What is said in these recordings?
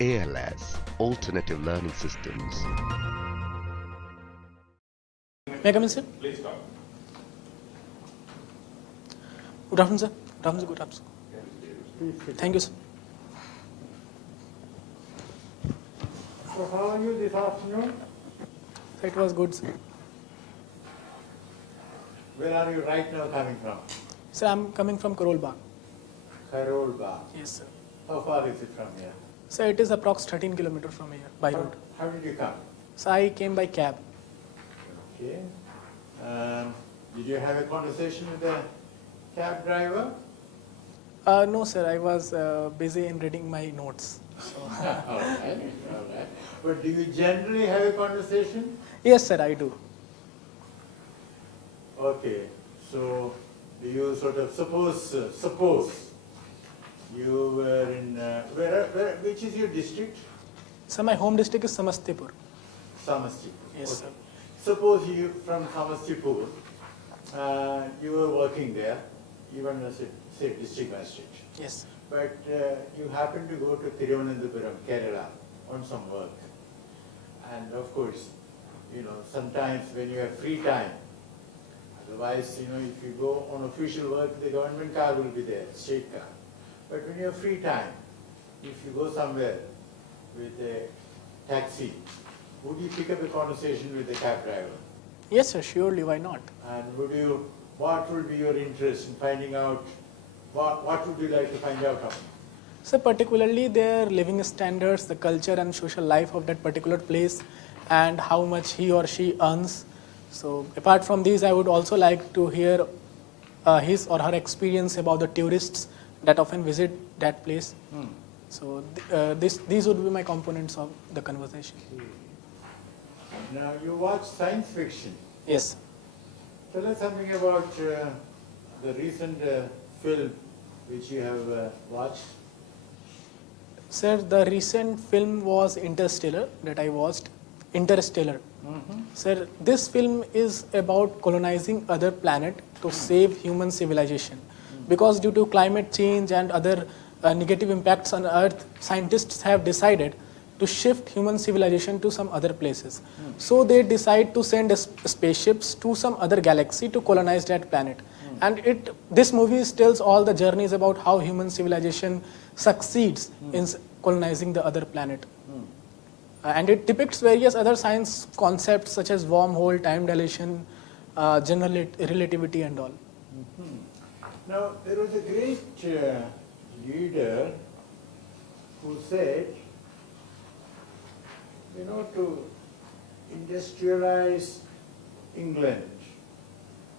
ALS, Alternative Learning Systems. May I come in, sir? Please come. Good afternoon, sir. Good afternoon, good afternoon. Thank you, sir. So how are you this afternoon? Sir, it was good, sir. Where are you right now coming from? Sir, I'm coming from Karol Bagh. Karol Bagh. Yes, sir. How far is it from here? Sir, it is approx 13 kilometers from here by road. How did you come? So I came by cab. Okay. Did you have a conversation with the cab driver? No, sir, I was busy in reading my notes. So. All right. But do you generally have a conversation? Yes, sir, I do. Okay. So do you sort of suppose you were in which is your district? Sir, my home district is Samastipur. Samastipur. Yes, Okay. sir. Suppose you from Samastipur, you were working there, even as a say district magistrate. Yes. But you happen to go to Thiruvananthapuram, Kerala, on some work. And of course, sometimes when you have free time, otherwise, if you go on official work, the government car will be there, state car. But when you have free time, if you go somewhere with a taxi, would you pick up a conversation with the cab driver? Yes, sir, surely, why not? And what would be your interest in finding out, what would you like to find out of him? So particularly their living standards, the culture and social life of that particular place, and how much he or she earns. So apart from these, I would also like to hear his or her experience about the tourists that often visit that place. So these would be my components of the conversation. Now you watch science fiction. Yes. Tell us something about the recent film which you have watched. Sir, the recent film was Interstellar that I watched. Interstellar. Sir, this film is about colonizing other planet to save human civilization. Because due to climate change and other negative impacts on Earth, scientists have decided to shift human civilization to some other places. So they decide to send spaceships to some other galaxy to colonize that planet. And this movie tells all the journeys about how human civilization succeeds in colonizing the other planet. And it depicts various other science concepts such as wormhole, time dilation, general relativity and all. Now there was a great leader who said, to industrialize England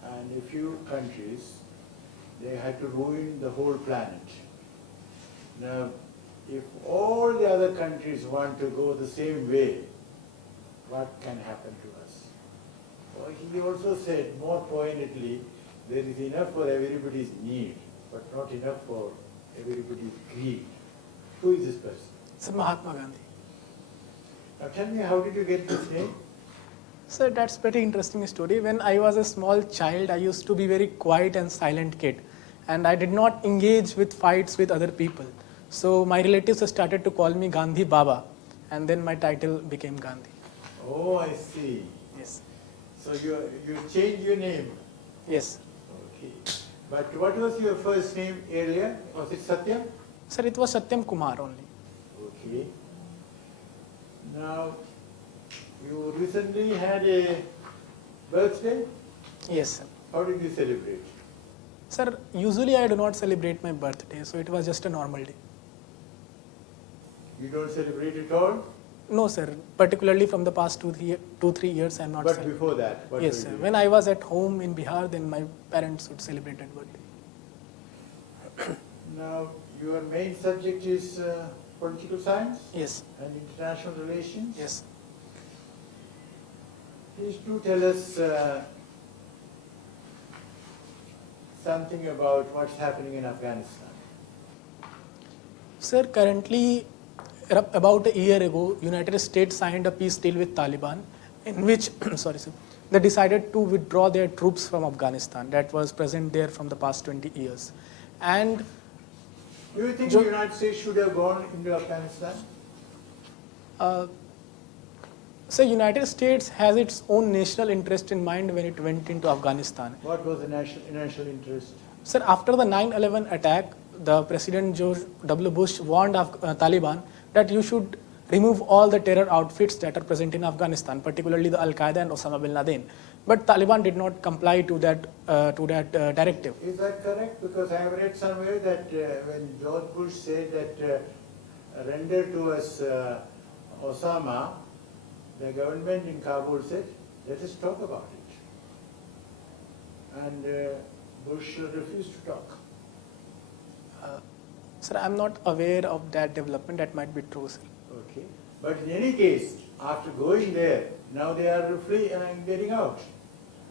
and a few countries, they had to ruin the whole planet. Now, if all the other countries want to go the same way, what can happen to us? Well, he also said, more poignantly, there is enough for everybody's need, but not enough for everybody's greed. Who is this person? Sir, Mahatma Gandhi. Now tell me, how did you get this name? Sir, that's pretty interesting story. When I was a small child, I used to be very quiet and silent kid. And I did not engage with fights with other people. So my relatives started to call me Gandhi Baba. And then my title became Gandhi. Oh, I see. Yes. So you changed your name. Yes. Okay. But what was your first name earlier? Was it Satyam? Sir, it was Satyam Kumar only. Okay. Now, you recently had a birthday? Yes, sir. How did you celebrate? Sir, usually I do not celebrate my birthday, so it was just a normal day. You don't celebrate at all? No, sir. Particularly from the past 2-3 years, I am not But celebrating. before that, what Yes, were sir. you doing? When I was at home in Bihar, then my parents would celebrate that birthday. Now, your main subject is political science Yes. and international relations? Yes. Please do tell us something about what's happening in Afghanistan. Sir, currently about a year ago, United States signed a peace deal with Taliban, in which, sorry, sir, they decided to withdraw their troops from Afghanistan that was present there from the past 20 years. And Do you think Jo- the United States should have gone into Afghanistan? so United States has its own national interest in mind when it went into Afghanistan. What was the national interest? Sir, after the 9/11 attack, the President George W. Bush warned Taliban that you should remove all the terror outfits that are present in Afghanistan, particularly the Al-Qaeda and Osama bin Laden. But Taliban did not comply to that directive. Is that correct? Because I have read somewhere that when George Bush said that render to us Osama, the government in Kabul said, let us talk about it. And Bush refused to talk. Sir, I'm not aware of that development. That might be true, sir. Okay. But in any case, after going there, now they are free and getting out.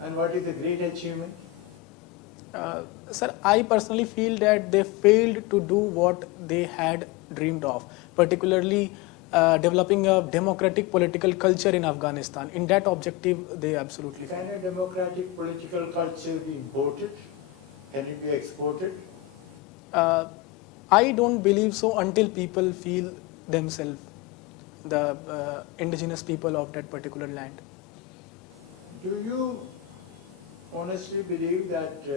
And what is the great achievement? Sir, I personally feel that they failed to do what they had dreamed of, particularly developing a democratic political culture in Afghanistan. In that objective, they absolutely failed. Can a democratic political culture be imported? Can it be exported? I don't believe so until people feel themselves, the indigenous people of that particular land. Do you honestly believe that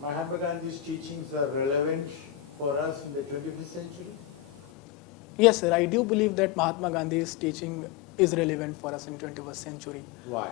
Mahatma Gandhi's teachings are relevant for us in the 21st century? Yes, sir, I do believe that Mahatma Gandhi's teaching is relevant for us in 21st century. Why?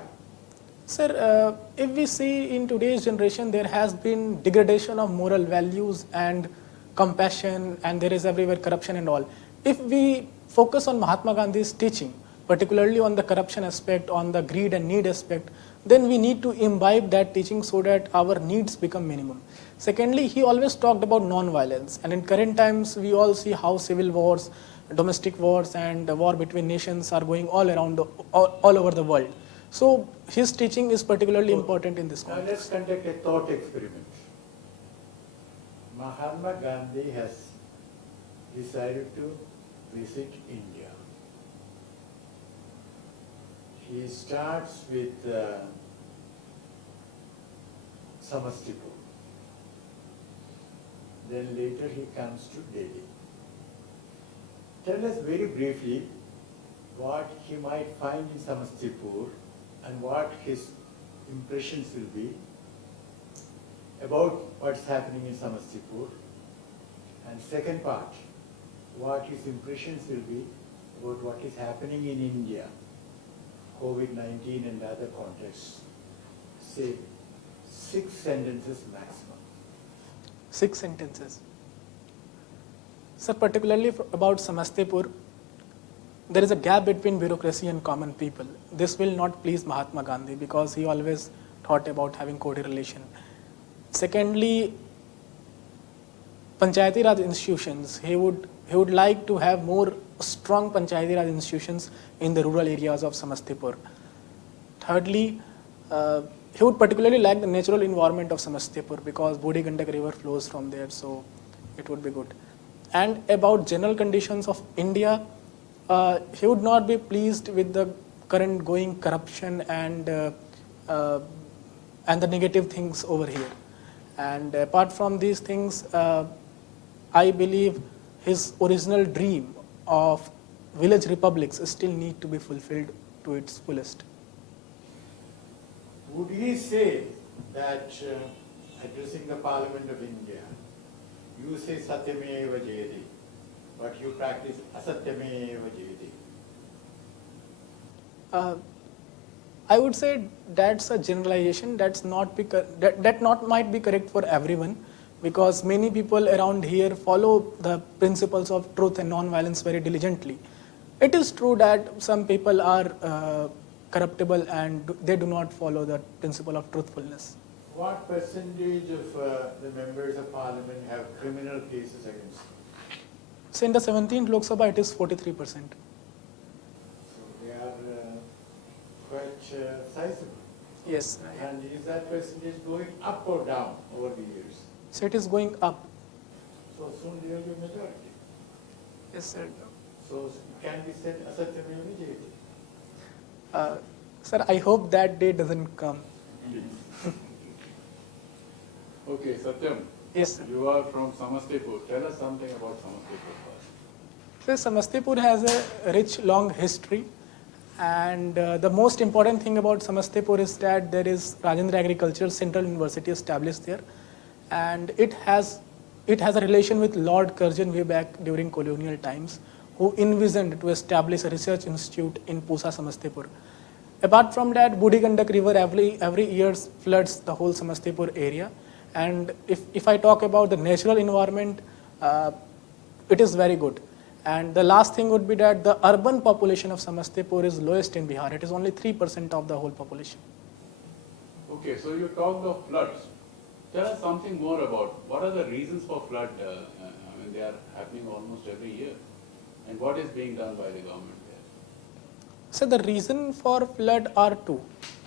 Sir, if we see in today's generation, there has been degradation of moral values and compassion, and there is everywhere corruption and all. If we focus on Mahatma Gandhi's teaching, particularly on the corruption aspect, on the greed and need aspect, then we need to imbibe that teaching so that our needs become minimum. Secondly, he always talked about non-violence, and in current times, we all see how civil wars, domestic wars, and the war between nations are going all around, all over the world. So his teaching is particularly important in this Now context. let's conduct a thought experiment. Mahatma Gandhi has decided to visit India. He starts with Samastipur. Then later he comes to Delhi. Tell us very briefly what he might find in Samastipur and what his impressions will be about what's happening in Samastipur. And second part, what his impressions will be about what is happening in India, COVID-19 and other contexts. Say 6 sentences maximum. 6 sentences. Sir, particularly about Samastipur, there is a gap between bureaucracy and common people. This will not please Mahatma Gandhi because he always thought about having co-relation. Secondly, Panchayati Raj institutions. He would like to have more strong Panchayati Raj institutions in the rural areas of Samastipur. Thirdly, he would particularly like the natural environment of Samastipur because Budi Gandak river flows from there, so it would be good. And about general conditions of India, he would not be pleased with the current going corruption and the negative things over here. And apart from these things, I believe his original dream of village republics still need to be fulfilled to its fullest. Would he say that addressing the Parliament of India, you say Satyameva Jayati, but you practice Asatyameva Jayati? I would say that's a generalization. That might be correct for everyone, because many people around here follow the principles of truth and non-violence very diligently. It is true that some people are corruptible and they do not follow the principle of truthfulness. What percentage of the members of Parliament have criminal cases against them? So in the 17th Lok Sabha, it is 43%. So they are quite sizable. Yes. And is that percentage going up or down over the years? So it is going up. So soon there will be majority. Yes, sir. So it can be said Asatyameva Jayate. Sir, I hope that day doesn't come. Okay, Satyam. Yes, sir. You are from Samastipur. Tell us something about Samastipur first. So Samastipur has a rich, long history, and the most important thing about Samastipur is that there is Rajendra Agricultural Central University established there, and it has a relation with Lord Curzon way back during colonial times, who envisioned to establish a research institute in Pusa, Samastipur. Apart from that, Budi Gandak River every year floods the whole Samastipur area, and if I talk about the natural environment, it is very good. And the last thing would be that the urban population of Samastipur is lowest in Bihar. It is only 3% of the whole population. Okay, so you talked of floods. Tell us something more about what are the reasons for flood. I mean, they are happening almost every year. And what is being done by the government there? So the reason for flood are two.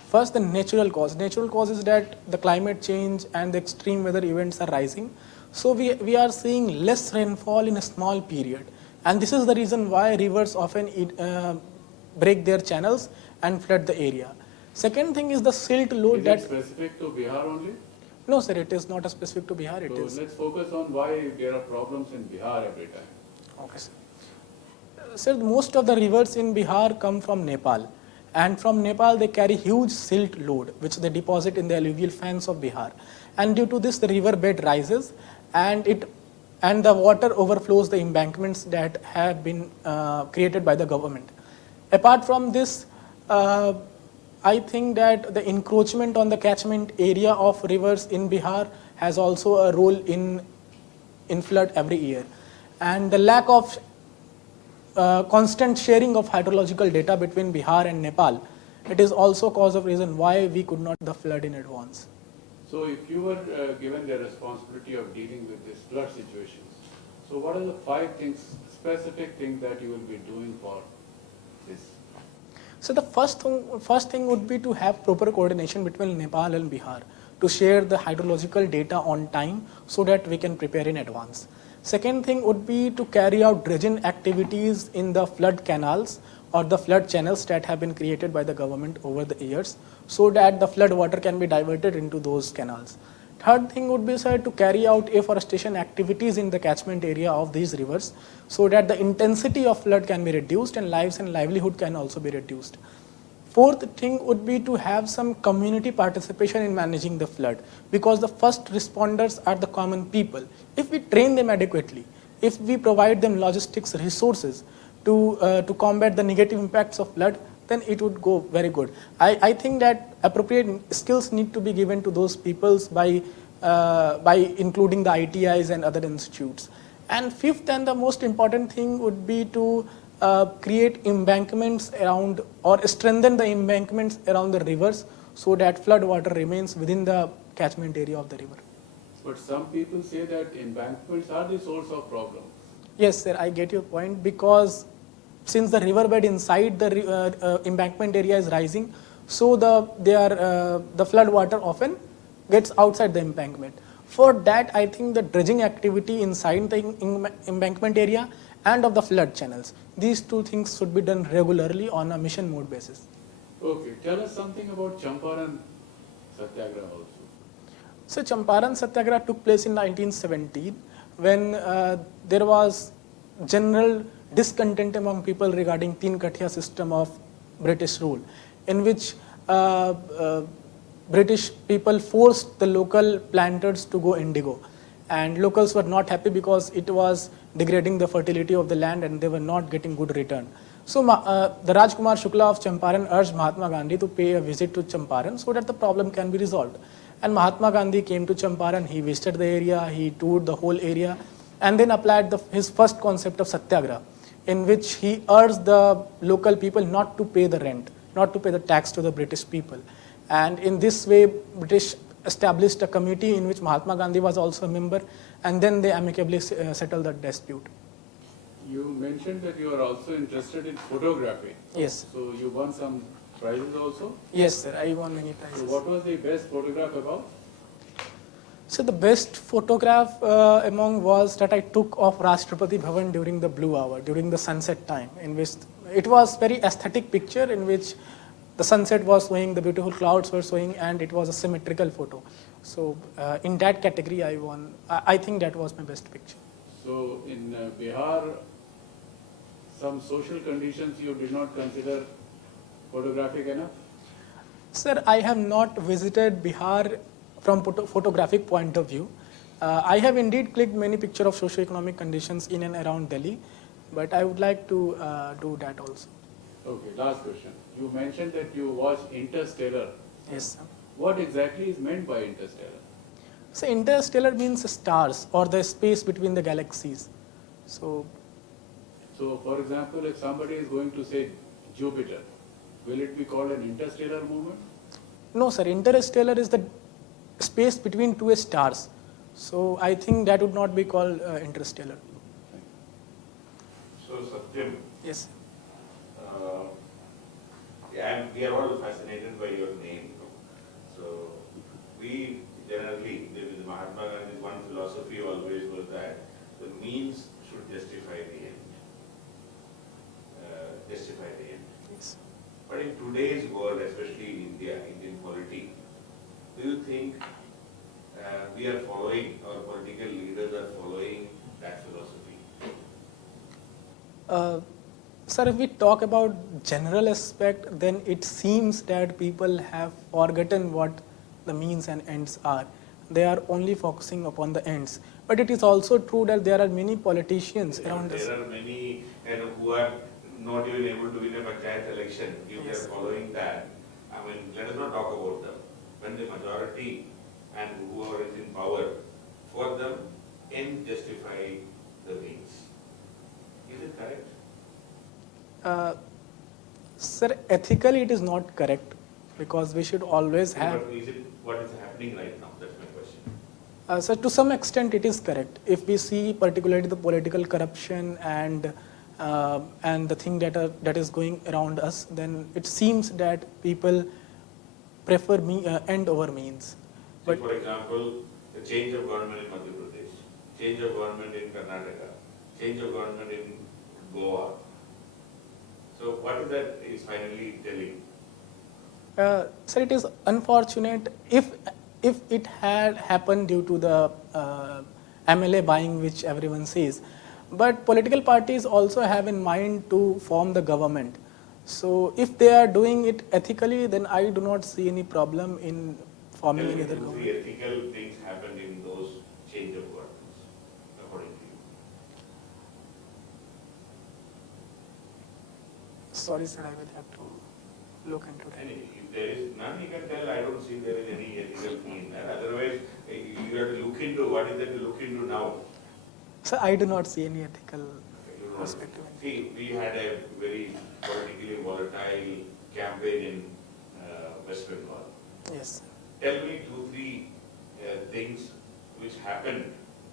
First, the natural cause. Natural cause is that the climate change and the extreme weather events are rising. So we are seeing less rainfall in a small period. And this is the reason why rivers often break their channels and flood the area. Second thing is the silt load Is that... it specific to Bihar only? No, sir, it is not specific to Bihar. It So is... let's focus on why there are problems in Bihar every time. Okay, sir. Sir, most of the rivers in Bihar come from Nepal. And from Nepal, they carry huge silt load, which they deposit in the alluvial fans of Bihar. And due to this, the river bed rises, and the water overflows the embankments that have been created by the government. Apart from this, I think that the encroachment on the catchment area of rivers in Bihar has also a role in flood every year. And the lack of constant sharing of hydrological data between Bihar and Nepal, it is also cause of reason why we could not the flood in advance. So if you were given the responsibility of dealing with these flood situations, so what are the 5 things, specific things that you will be doing for this? So the first thing would be to have proper coordination between Nepal and Bihar to share the hydrological data on time so that we can prepare in advance. Second thing would be to carry out dredging activities in the flood canals or the flood channels that have been created by the government over the years so that the flood water can be diverted into those canals. Third thing would be, sir, to carry out afforestation activities in the catchment area of these rivers so that the intensity of flood can be reduced and lives and livelihood can also be reduced. Fourth thing would be to have some community participation in managing the flood, because the first responders are the common people. If we train them adequately, if we provide them logistics resources to combat the negative impacts of flood, then it would go very good. I think that appropriate skills need to be given to those peoples by including the ITIs and other institutes. And fifth and the most important thing would be to create embankments around or strengthen the embankments around the rivers so that flood water remains within the catchment area of the river. But some people say that embankments are the source of problem. Yes, sir, I get your point, because since the riverbed inside the embankment area is rising, so the flood water often gets outside the embankment. For that, I think the dredging activity inside the embankment area and of the flood channels, these two things should be done regularly on a mission mode basis. Okay, tell us something about Champaran Satyagraha also. So Champaran Satyagraha took place in 1917 when there was general discontent among people regarding Teen Kathia system of British rule, in which British people forced the local planters to go indigo, and locals were not happy because it was degrading the fertility of the land and they were not getting good return. So the Rajkumar Shukla of Champaran urged Mahatma Gandhi to pay a visit to Champaran so that the problem can be resolved. And Mahatma Gandhi came to Champaran, he visited the area, he toured the whole area, and then applied his first concept of Satyagraha, in which he urged the local people not to pay the rent, not to pay the tax to the British people. And in this way, British established a committee in which Mahatma Gandhi was also a member, and then they amicably settled the dispute. You mentioned that you are also interested in photography. Yes. So you won some prizes also? Yes, sir, I won many So prizes. what was the best photograph about? So the best photograph among was that I took of Rashtrapati Bhavan during the blue hour, during the sunset time, in which it was very aesthetic picture in which the sunset was showing, the beautiful clouds were showing, and it was a symmetrical photo. So in that category, I won. I think that was my best picture. So in Bihar, some social conditions you did not consider photographic enough? Sir, I have not visited Bihar from photographic point of view. I have indeed clicked many pictures of socio-economic conditions in and around Delhi, but I would like to do that also. Okay, last question. You mentioned that you watched Interstellar. Yes, sir. What exactly is meant by interstellar? So interstellar means stars or the space between the galaxies. So So, for example, if somebody is going to say Jupiter, will it be called an interstellar movement? no, sir. Interstellar is the space between two stars. So I think that would not be called interstellar. So Satyam, Yes. and we are all fascinated by your name. So we generally, the Mahatma Gandhi's one philosophy always was that the means should justify the end. Justify the end. Yes. But in today's world, especially in India, Indian polity, do you think we are following, our political leaders are following that philosophy? Sir, if we talk about general aspect, then it seems that people have forgotten what the means and ends are. They are only focusing upon the ends. But it is also true that there are many politicians around us. There are many who are not even able to win a panchayat election. If they Yes. are following that, I mean, let us not talk about them. When the majority and whoever is in power, for them, end justify the means. Is it correct? Sir, ethically it is not correct because we should always have. But is it what is happening right now? That's my question. So to some extent it is correct. If we see particularly the political corruption and the thing that is going around us, then it seems that people prefer end over means. See, for example, the change of government in Madhya Pradesh, change of government in Karnataka, change of government in Goa. So what is that is finally telling? Sir, it is unfortunate if it had happened due to the MLA buying, which everyone says. But political parties also have in mind to form the government. So if they are doing it ethically, then I do not see any problem in forming Tell me any other two, government. three ethical things happened in those change of governments, according to you. Sorry, sir, I will have to look into that. And if there is none, you can tell, I don't see there is any ethical thing in that. Otherwise, you have to look into, what is there to look into now? So I do not see any ethical You know, perspective. see, we had a very politically volatile campaign in West Bengal. Yes. Tell me two, three things which happened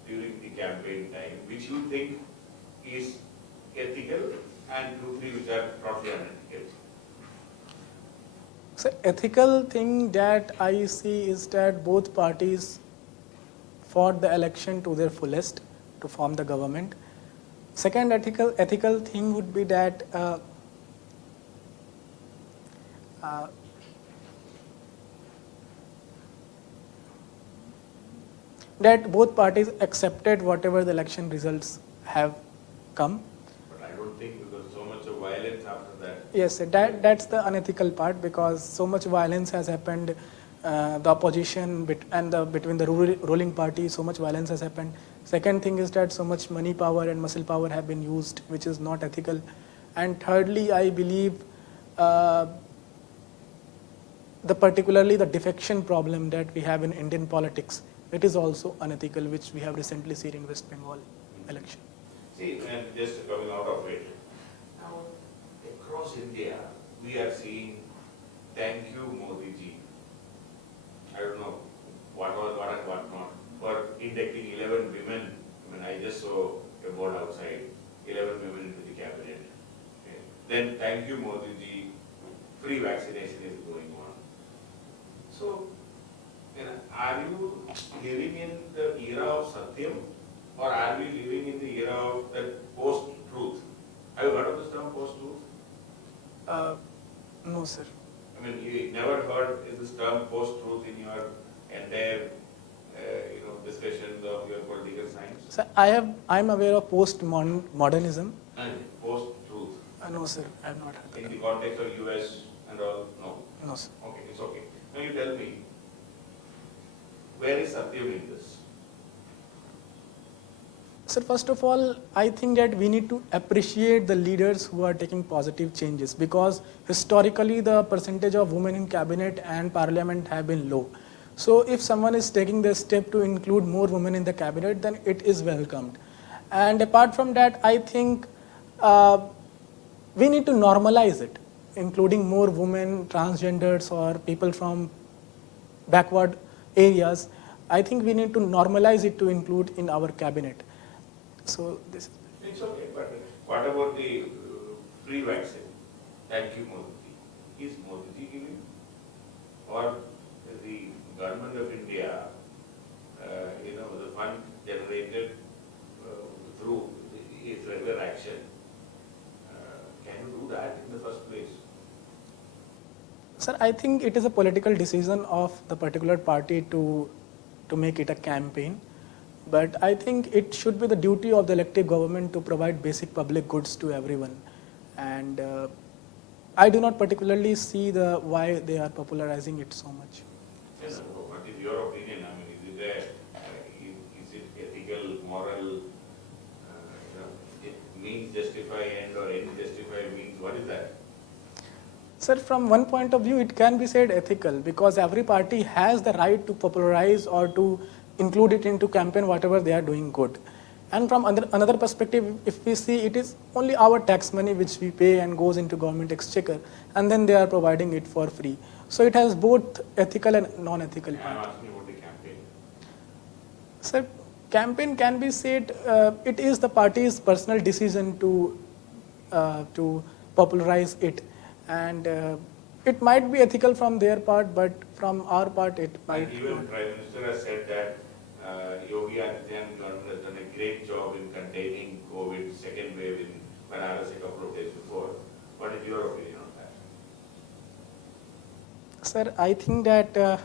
during the campaign time, which you think is ethical, and two, three which are totally unethical. So ethical thing that I see is that both parties fought the election to their fullest to form the government. Second ethical thing would be that that both parties accepted whatever the election results have come. But I don't think, because so much of violence after that. Yes, that's the unethical part, because so much violence has happened. The opposition between the ruling party, so much violence has happened. Second thing is that so much money power and muscle power have been used, which is not ethical. And thirdly, I believe particularly the defection problem that we have in Indian politics, it is also unethical, which we have recently seen in West Bengal election. See, and just coming out of it, now across India, we are seeing thank you Modi ji. I don't know what was what and what not, for inducting 11 women. I mean, I just saw a board outside, 11 women into the cabinet. Okay. Then thank you Modi ji, free vaccination is going on. So And are you living in the era of Satyam, or are we living in the era of that post-truth? Have you heard of this term post-truth? No, sir. I mean, you never heard this term post-truth in your entire, discussions of your political science? So I'm aware of post-modernism. And post-truth. No, sir, I have not heard In of the that. context of US and all, no. No, sir. Okay, it's okay. Now you tell me, where is Satyam in this? Sir, first of all, I think that we need to appreciate the leaders who are taking positive changes, because historically the percentage of women in cabinet and parliament have been low. So if someone is taking the step to include more women in the cabinet, then it is welcomed. And apart from that, I think we need to normalize it, including more women, transgenders, or people from backward areas. I think we need to normalize it to include in our cabinet. So this. It's okay, but what about the free vaccine? Thank you, Modi. Is Modi giving? Or the government of India, the fund generated through its regular action, can you do that in the first place? Sir, I think it is a political decision of the particular party to make it a campaign. But I think it should be the duty of the elected government to provide basic public goods to everyone. And I do not particularly see why they are popularizing it so much. Yes, what is your opinion? I mean, is it ethical, moral, it means justify end or end justify means, what is that? Sir, from one point of view, it can be said ethical, because every party has the right to popularize or to include it into campaign whatever they are doing good. And from another perspective, if we see, it is only our tax money which we pay and goes into government exchequer, and then they are providing it for free. So it has both ethical and non-ethical I am part. asking about the campaign. Sir, campaign can be said, it is the party's personal decision to popularize it. And it might be ethical from their part, but from our part it might And even not. Prime Minister has said that Yogi Adityanath government has done a great job in containing COVID second wave in Banaras a couple of days before. What is your opinion on that? Sir, I think that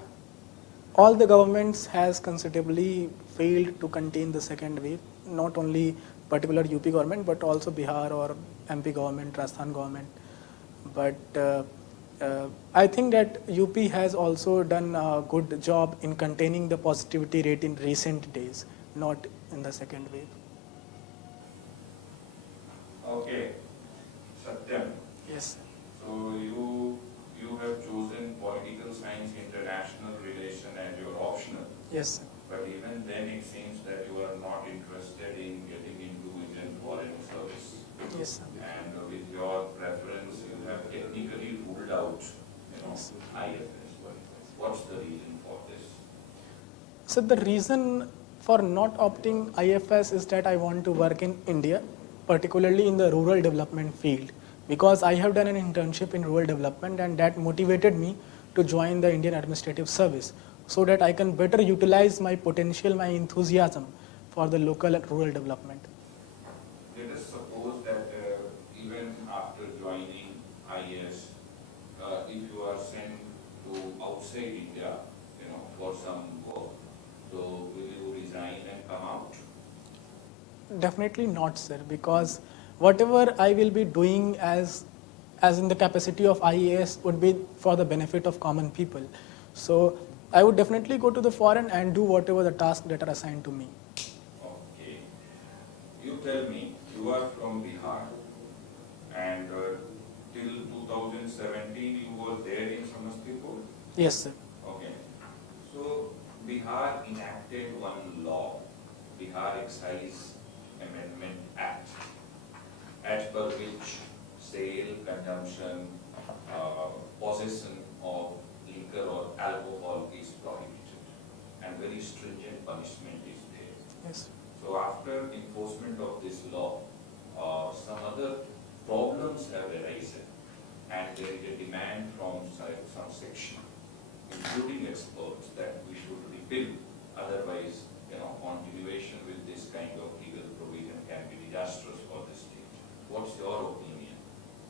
all the governments has considerably failed to contain the second wave, not only particular UP government, but also Bihar or MP government, Rajasthan government. But I think that UP has also done a good job in containing the positivity rate in recent days, not in the second wave. Okay, Satyam. Yes. So you have chosen political science, international relation, and you're optional. Yes, sir. But even then, it seems that you are not interested in getting into Indian foreign service. Yes, sir. And with your preference, you have technically ruled out, Yes. IFS. What's the reason for this? So the reason for not opting IFS is that I want to work in India, particularly in the rural development field, because I have done an internship in rural development, and that motivated me to join the Indian Administrative Service, so that I can better utilize my potential, my enthusiasm for the local and rural development. Let us suppose that even after joining IAS, if you are sent to outside India, for some work, so will you resign and come out? Definitely not, sir, because whatever I will be doing as in the capacity of IAS would be for the benefit of common people. So I would definitely go to the foreign and do whatever the tasks that are assigned to me. Okay. You tell me, you are from Bihar, and till 2017 you were there in Samastipur? Yes, sir. Okay. So Bihar enacted one law, Bihar Excise Amendment Act, as per which sale, consumption, possession of liquor or alcohol is prohibited, and very stringent punishment is there. Yes. So after enforcement of this law, some other problems have arisen, and there is a demand from some section including experts, that we should repeal. Otherwise, continuation with this kind of legal provision can be disastrous for the state. What's your opinion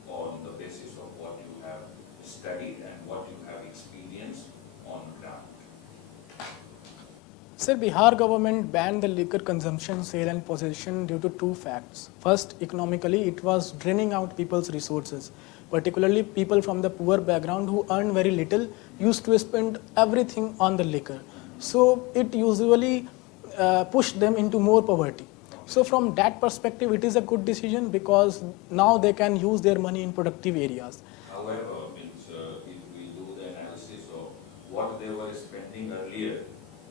on the basis of what you have studied and what you have experienced on ground? Sir, Bihar government banned the liquor consumption, sale and possession due to two facts. First, economically, it was draining out people's resources, particularly people from the poor background who earn very little used to spend everything on the liquor. So it usually pushed them into more poverty. So from that perspective, it is a good decision because now they can use their money in productive areas. However, if we do the analysis of what they were spending earlier,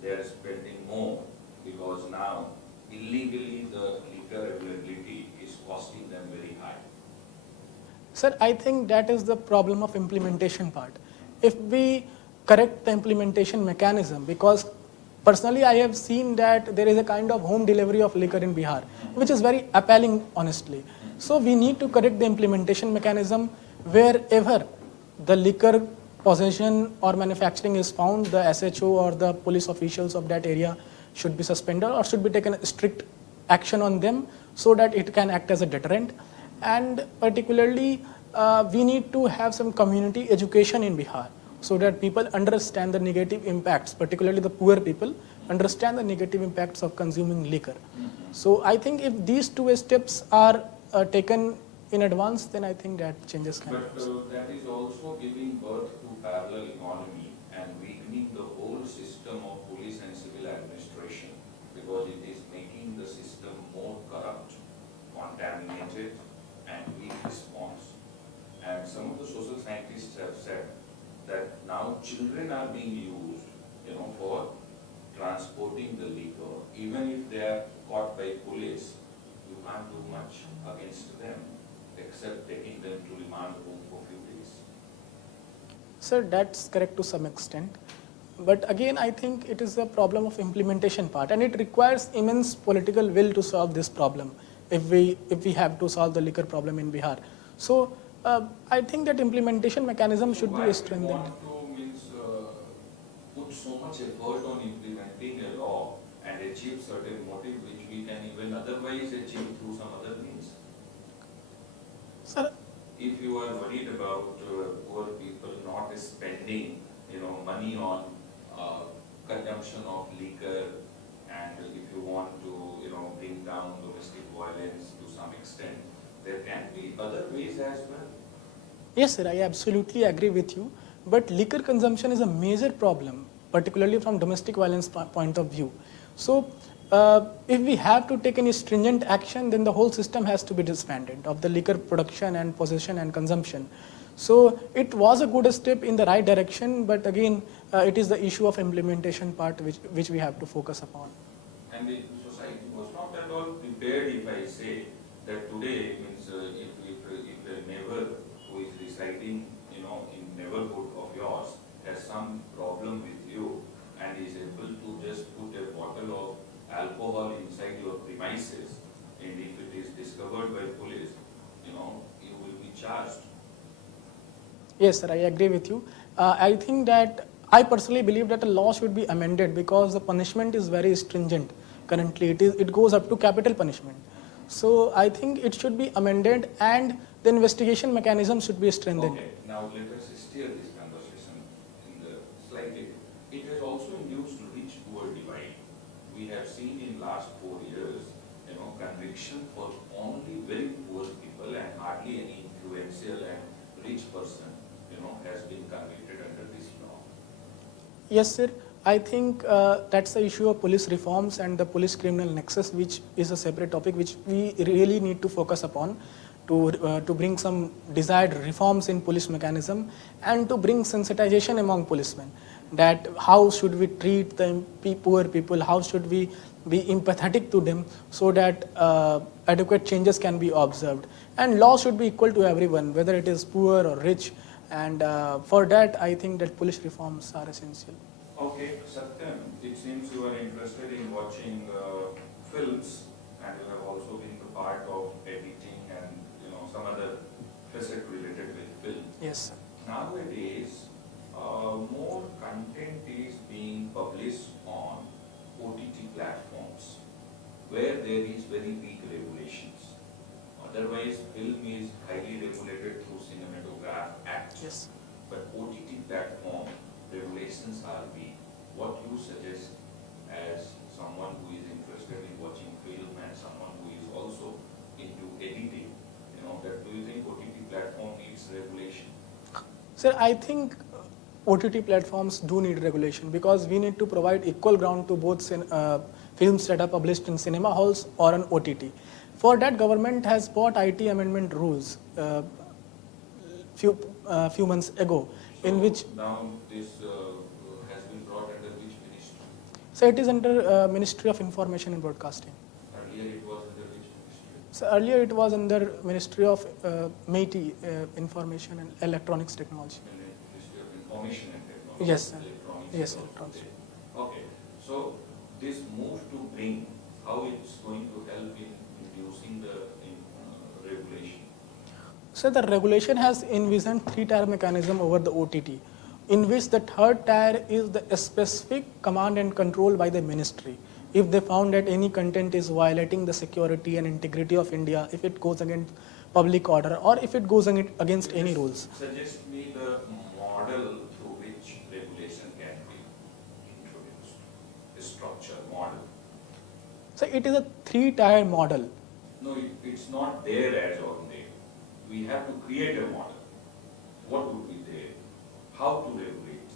they are spending more because now illegally the liquor availability is costing them very high. Sir, I think that is the problem of implementation part. If we correct the implementation mechanism, because personally I have seen that there is a kind of home delivery of liquor in Bihar, which is very appalling, honestly. So we need to correct the implementation mechanism wherever the liquor possession or manufacturing is found, the SHO or the police officials of that area should be suspended or should be taken strict action on them so that it can act as a deterrent. And particularly, we need to have some community education in Bihar so that people understand the negative impacts, particularly the poor people, understand the negative impacts of consuming liquor. So I think if these two steps are taken in advance, then I think that changes can happen. But that is also giving birth to parallel economy and weakening the whole system of police and civil administration because it is making the system more corrupt, contaminated, and weak response. And some of the social scientists have said that now children are being used, for transporting the liquor. Even if they are caught by police, you can't do much against them except taking them to remand home for a few days. Sir, that's correct to some extent. But again, I think it is a problem of implementation part, and it requires immense political will to solve this problem if we have to solve the liquor problem in Bihar. So I think that implementation mechanism should be strengthened. Why do you want to put so much effort on implementing a law and achieve certain motive which we can even otherwise achieve through some other means? Sir, If you are worried about poor people not spending, money on consumption of liquor, and if you want to, bring down domestic violence to some extent, there can be other ways as well. yes, sir, I absolutely agree with you. But liquor consumption is a major problem, particularly from domestic violence point of view. So if we have to take any stringent action, then the whole system has to be disbanded of the liquor production and possession and consumption. So it was a good step in the right direction, but again, it is the issue of implementation part which we have to focus upon. And the society was not at all prepared if I say that today means if a neighbor who is residing, in neighborhood of yours has some problem with you and is able to just put a bottle of alcohol inside your premises, and if it is discovered by police, you will be charged. Yes, sir, I agree with you. I think that I personally believe that the law should be amended because the punishment is very stringent. Currently, it goes up to capital punishment. So I think it should be amended and the investigation mechanism should be strengthened. Okay, now let us steer this conversation in the slightly. It has also induced rich-poor divide. We have seen in last 4 years, conviction for only very poor people and hardly any influential and rich person, has been convicted under this law. Yes, sir. I think that's the issue of police reforms and the police criminal nexus, which is a separate topic which we really need to focus upon to bring some desired reforms in police mechanism and to bring sensitization among policemen. That how should we treat the poor people, how should we be empathetic to them so that adequate changes can be observed. And law should be equal to everyone, whether it is poor or rich. And for that, I think that police reforms are essential. Okay, Satyam, it seems you are interested in watching films and you have also been the part of editing and some other facet related with film. Yes, sir. Nowadays, more countries there is very weak regulations. Otherwise, film is highly regulated through Cinematograph Act. Yes. But OTT platform regulations are weak. What you suggest as someone who is interested in watching film and someone who is also into editing, that do you think OTT platform needs regulation? Sir, I think OTT platforms do need regulation because we need to provide equal ground to both films that are published in cinema halls or on OTT. For that, government has brought IT amendment rules few months ago, in which Now this has been brought under which ministry? so it is under Ministry of Information and Broadcasting. Earlier it was under which ministry? So earlier it was under Ministry of MeitY, Information and Electronics Technology. Ministry of Information and Technology. Yes, sir. Electronics. Yes, also electronics. there. Okay, so this move to bring, how it's going to help in reducing the regulation? So the regulation has envisioned three-tier mechanism over the OTT, in which the third tier is the specific command and control by the ministry. If they found that any content is violating the security and integrity of India, if it goes against public order, or if it goes against any rules. Suggest me the model through which regulation can be introduced, the structure, model. So it is a three-tier model. No, it's not there as on date. We have to create a model. What would be there? How to regulate?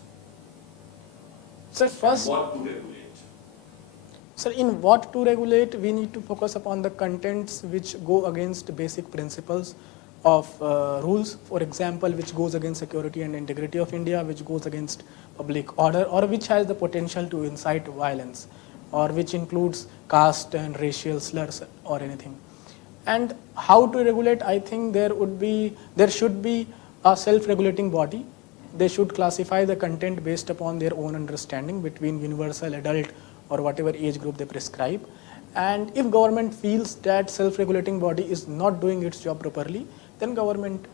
So first, What to regulate? so in what to regulate, we need to focus upon the contents which go against basic principles of rules. For example, which goes against security and integrity of India, which goes against public order, or which has the potential to incite violence, or which includes caste and racial slurs or anything. And how to regulate, I think there should be a self-regulating body. They should classify the content based upon their own understanding between universal, adult, or whatever age group they prescribe. And if government feels that self-regulating body is not doing its job properly, then government,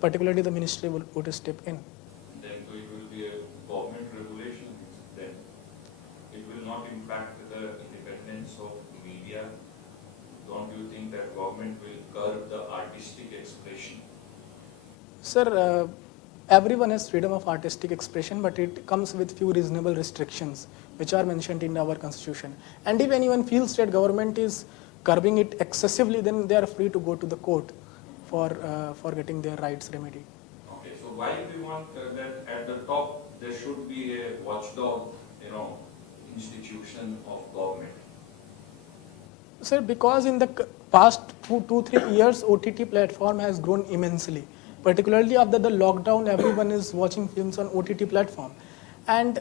particularly the ministry, would step in. Then it will be a government regulation. Then it will not impact the independence of media. Don't you think that government will curb the artistic expression? Sir, everyone has freedom of artistic expression, but it comes with few reasonable restrictions which are mentioned in our constitution. And if anyone feels that government is curbing it excessively, then they are free to go to the court for getting their rights remedied. Okay, so why we want that at the top there should be a watchdog, institution of government? Sir, because in the past 2-3 years, OTT platform has grown immensely. Particularly after the lockdown, everyone is watching films on OTT platform. And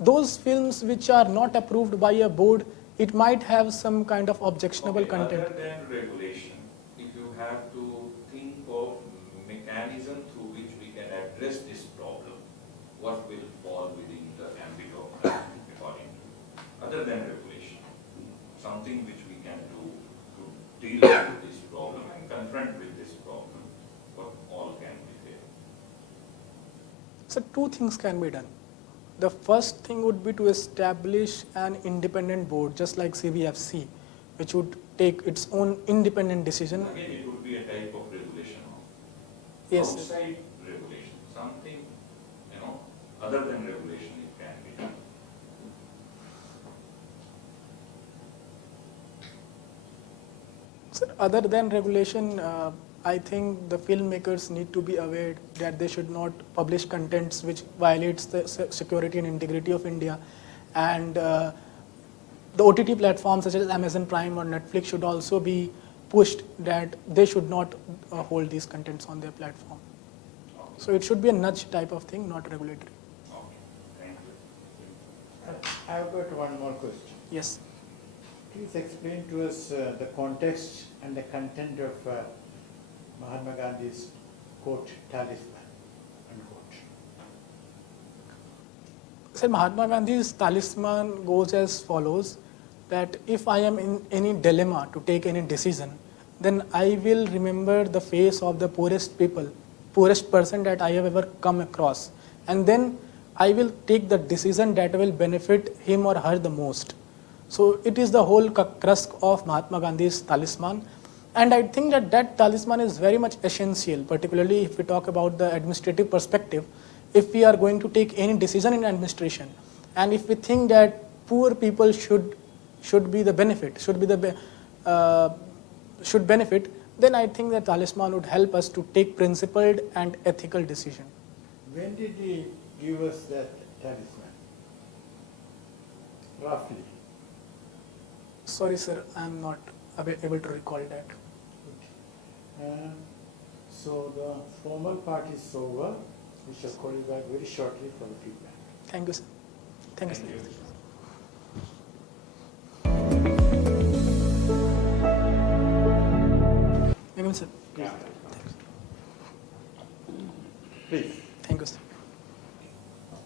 those films which are not approved by a board, it might have some kind of objectionable content. Other than regulation, if you have to think of mechanism through which we can address this problem, what will fall within the ambit of that according to you? Other than regulation, something which we can do to deal with this problem and confront with this problem, what all can be there? So two things can be done. The first thing would be to establish an independent board, just like CBFC, which would take its own independent decision. Again, it would be a type of regulation. Yes, sir. Outside regulation, something, other than regulation it can be done. Sir, other than regulation, I think the filmmakers need to be aware that they should not publish contents which violates the security and integrity of India. And the OTT platforms such as Amazon Prime or Netflix should also be pushed that they should not hold these contents on their platform. Okay. So it should be a nudge type of thing, not regulatory. Okay, thank you. I've got one more question. Yes. Please explain to us the context and the content of Mahatma Gandhi's quote, talisman, unquote. So Mahatma Gandhi's talisman goes as follows, that if I am in any dilemma to take any decision, then I will remember the face of the poorest person that I have ever come across. And then I will take the decision that will benefit him or her the most. So it is the whole crux of Mahatma Gandhi's talisman. And I think that that talisman is very much essential, particularly if we talk about the administrative perspective. If we are going to take any decision in administration, and if we think that poor people should be the benefit, should benefit, then I think that talisman would help us to take principled and ethical decision. When did he give us that talisman? Roughly. Sorry, sir, I am not able to recall that. So the formal part is over. We shall call you back very shortly for the feedback. Thank you, sir. Thank you, sir. Nagam, sir. Please. Please. Thank you, sir.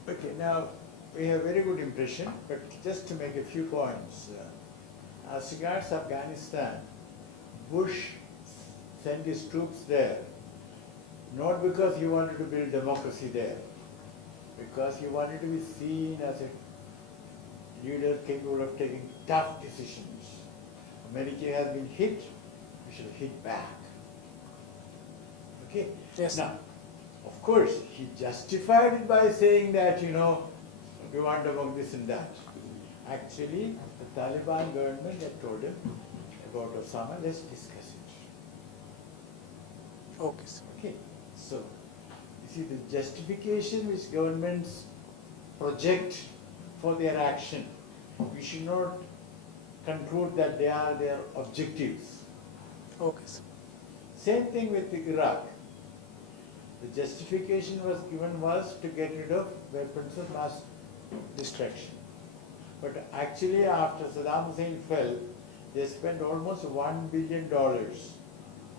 Okay, now we have very good impression, but just to make a few points. As regards Afghanistan, Bush sent his troops there, not because he wanted to build democracy there, because he wanted to be seen as a leader capable of taking tough decisions. America has been hit, we should hit back. Okay? Yes. Now, of course, he justified it by saying that, we want about this and that. Actually, the Taliban government had told him about Osama, let's discuss it. Okay, sir. Okay, so, you see the justification which governments project for their action, we should not conclude that they are their objectives. Okay, sir. Same thing with Iraq. The justification was to get rid of weapons of mass destruction. But actually after Saddam Hussein fell, they spent almost $1 billion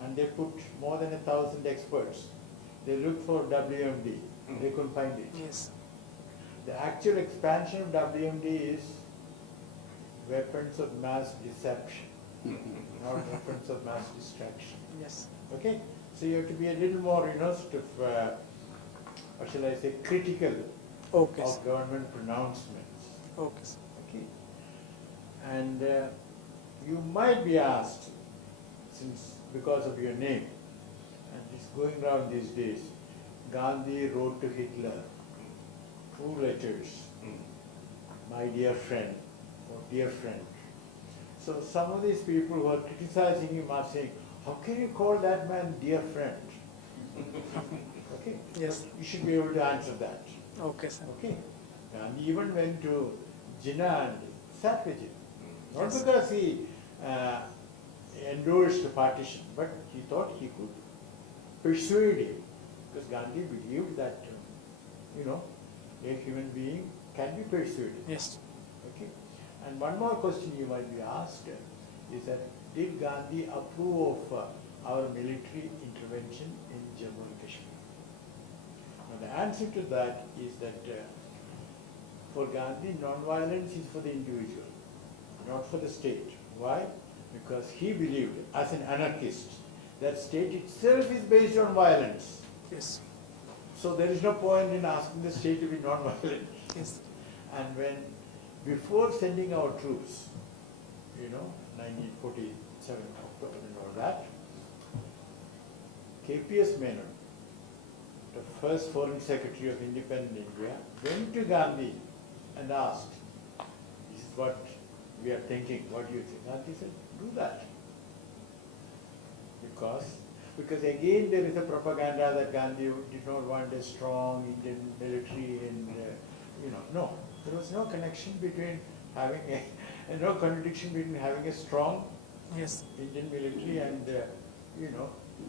and they put more than 1,000 experts. They looked for WMD, they couldn't find it. Yes. The actual expansion of WMD is weapons of mass deception, not weapons of mass destruction. Yes. Okay? So you have to be a little more, sort of, what shall I say, critical Okay, sir. of government pronouncements. Okay, sir. Okay? And you might be asked, because of your name, and it's going around these days, Gandhi wrote to Hitler 2 letters, my dear friend, or dear friend. So some of these people who are criticizing him are saying, how can you call that man dear friend? Okay? Yes. But you should be able to answer that. Okay, sir. Okay? And he even went to Jinnah and sat with him. Not Yes. because he endorsed the partition, but he thought he could persuade him. Because Gandhi believed that, a human being can be persuaded. Yes. Okay? And one more question you might be asked is that, did Gandhi approve of our military intervention in Jammu and Kashmir? Now the answer to that is that for Gandhi, non-violence is for the individual, not for the state. Why? Because he believed, as an anarchist, that state itself is based on violence. Yes. So there is no point in asking the state to be non-violent. Yes. And before sending our troops, 1947 October and all that, KPS Menon, the first Foreign Secretary of independent India, went to Gandhi and asked, this is what we are thinking, what do you think? Gandhi said, do that. Because again there is a propaganda that Gandhi did not want a strong Indian military and, no. There was no connection between having no contradiction between having a strong Yes. Indian military and,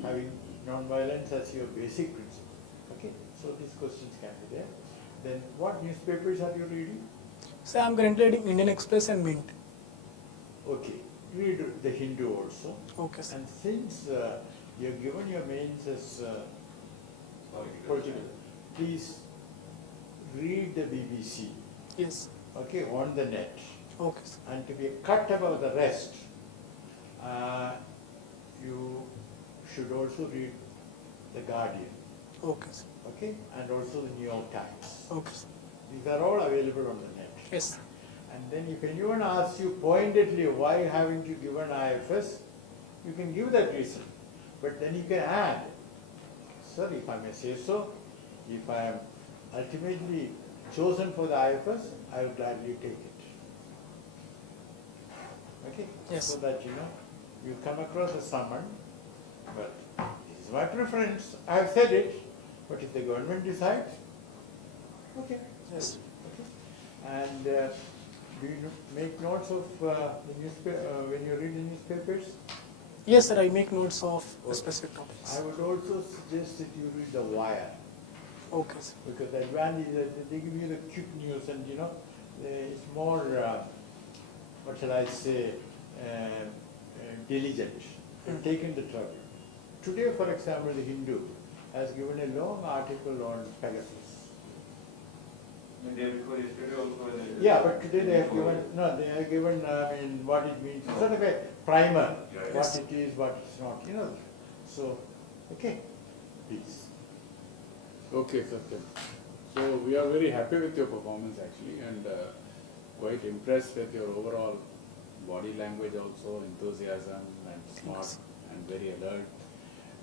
having non-violence as your basic principle. Okay, so these questions can be there. Then what newspapers are you reading? So I'm currently reading Indian Express and Mint. Okay, read the Hindu also. Okay, sir. And since you have given your mains as Portugal, please read the BBC, Yes. okay, on the net. Okay, sir. And to be cut above the rest, you should also read The Guardian, Okay, sir. okay, and also the New York Times. Okay, sir. These are all available on the net. Yes. And then if anyone asks you pointedly why haven't you given IFS, you can give that reason. But then you can add, sir, if I may say so, if I am ultimately chosen for the IFS, I will gladly take it. Okay? Yes. So that you come across as someone, but this is my preference, I have said it, but if the government decides, okay. Yes. Okay. And do you make notes of the newspaper when you read the newspapers? Yes, sir. I make notes of Okay. specific topics. I would also suggest that you read The Wire, Okay, sir. because the advantage is that they give you the quick news and it's more, what shall I say, diligent, and taken the trouble. Today, for example, the Hindu has given a long article on Pegasus. The day before yesterday also. Yeah, but today they have given, what it means, sort of a primer, Yeah, what yes. it is, what it's not, So, okay, please. Okay, Satyam. So we are very happy with your performance actually, and quite impressed with your overall body language also, enthusiasm and smart and very alert.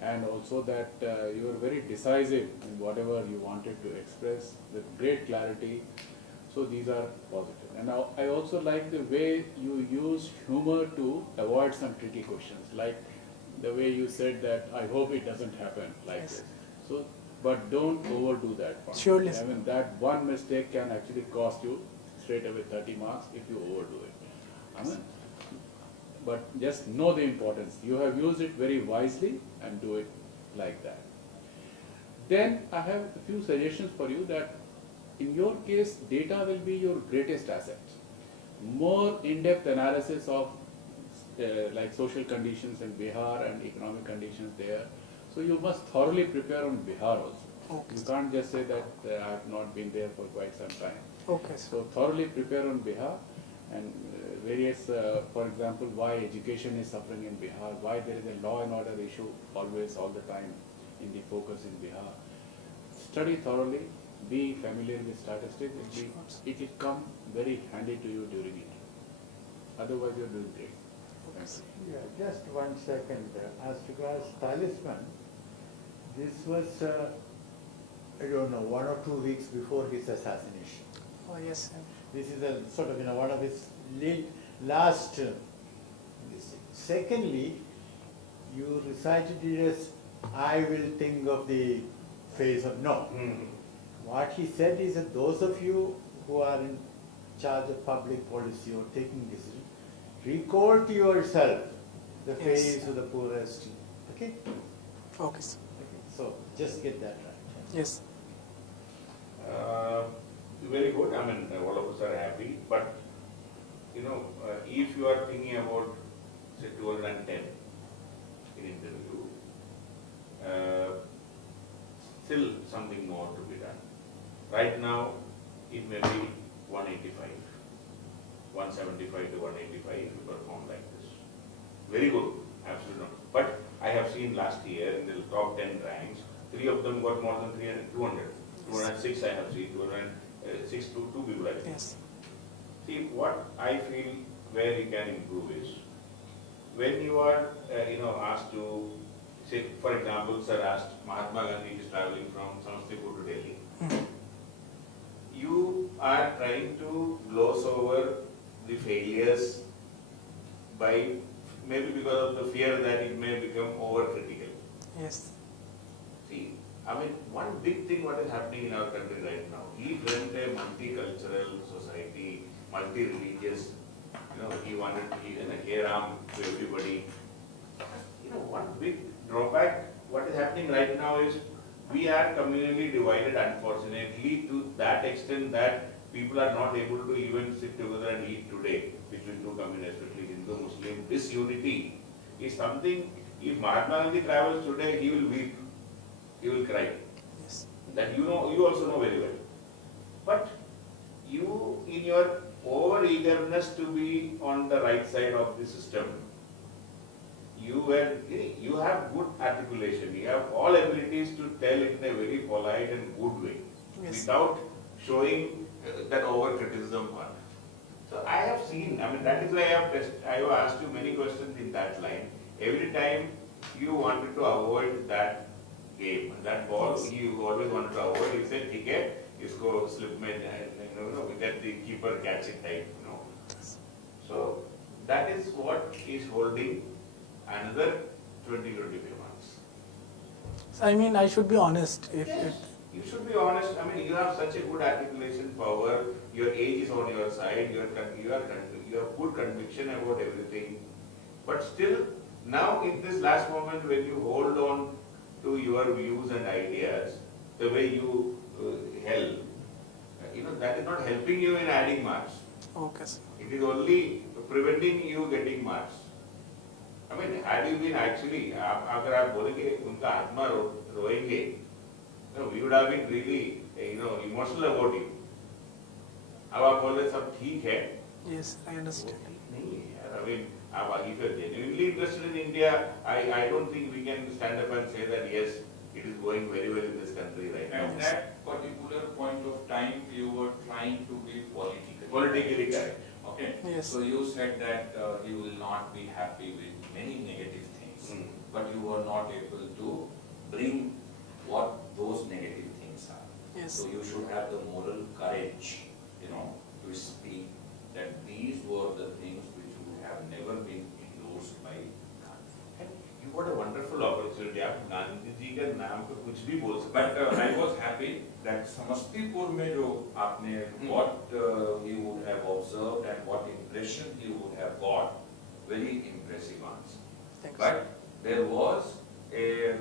And also that you were very decisive in whatever you wanted to express with great clarity. So these are positive. And now I also like the way you use humor to avoid some tricky questions, like the way you said that I hope it doesn't happen like Yes. this. So, but don't overdo that part. Surely, I sir. mean, that one mistake can actually cost you straight away 30 marks if you overdo it. I mean, but just know the importance. You have used it very wisely and do it like that. Then I have a few suggestions for you that in your case, data will be your greatest asset. More in-depth analysis of like social conditions in Bihar and economic conditions there. So you must thoroughly prepare on Bihar also. Okay. You can't just say that I have not been there for quite some time. Okay, sir. So thoroughly prepare on Bihar and various, for example, why education is suffering in Bihar, why there is a law and order issue always, all the time in the focus in Bihar. Study thoroughly, be familiar with statistics, it will come very handy to you during it. Otherwise you're doing great. Thanks. Yeah, just 1 second. As regards Talisman, this was, I don't know, 1 or 2 weeks before his assassination. Oh, yes, sir. This is a sort of, one of his last. This thing. Secondly, you recited it as, I will think of the phase of no. What he said is that those of you who are in charge of public policy or taking decisions, recall to yourself the Yes. phase of the poorest. Okay? Okay, sir. Okay. So just get that right. Yes. Very good, I mean, all of us are happy, but, if you are thinking about, say, 210 in interview, still something more to be done. Right now, it may be 185, 175 to 185 if you perform like this. Very good, absolutely. But I have seen last year in the top 10 ranks, 3 of them got more than 200. 206 I have seen, 206 to 2 people I think. Yes. See, what I feel where you can improve is, when you are, asked to, say, for example, sir asked Mahatma Gandhi is traveling from Samastipur to Delhi. You are trying to gloss over the failures by, maybe because of the fear that it may become overcritical. Yes. See, I mean, one big thing what is happening in our country right now, he built a multicultural society, multi-religious, he wanted a Heram to everybody. One big drawback, what is happening right now is, we are communally divided, unfortunately, to that extent that people are not able to even sit together and eat today between two communities, especially Hindu, Muslim. This unity is something, if Mahatma Gandhi travels today, he will weep, he will cry. Yes. That you also know very well. But you, in your over eagerness to be on the right side of the system, you have good articulation, you have all abilities to tell it in a very polite and good way, Yes. without showing that over criticism part. So I have seen, I mean, that is why I have asked you many questions in that line. Every time you wanted to avoid that game, that ball, Yes. you always wanted to avoid. You said, ठीक है, इसको slip में, we get the keeper catch it type, So that is what is holding another 20-25 months. So, I mean, I should be honest. If Yes, it, you should be honest. I mean, you have such a good articulation power. Your age is on your side. You have good conviction about everything. But still, now in this last moment, when you hold on to your views and ideas, the way you held, that is not helping you in adding marks. okay, sir. It is only preventing you getting marks. I mean, had you been actually, अगर आप बोलेंगे उनका आत्मा रोएंगे, we would have been really, emotional about you. अब आप बोल रहे सब ठीक है, Yes, I understand. नहीं है यार. I mean, if you are genuinely interested in India, I don't think we can stand up and say that yes, it is going very well in this country right now. At that particular point of time, you were trying to be Politically correct. Okay. Yes. So you said that you will not be happy with many negative things, Mm. but you were not able to bring what those negative things are. Yes. So you should have the moral courage, to speak that these were the things which would have never been endorsed by Gandhi. You got a wonderful opportunity. आप गांधी जी का नाम पे कुछ भी बोल सकते But I was happy that Samastipur में जो आपने what he would have observed and what impression he would have got, very impressive answer. Thanks. But there was a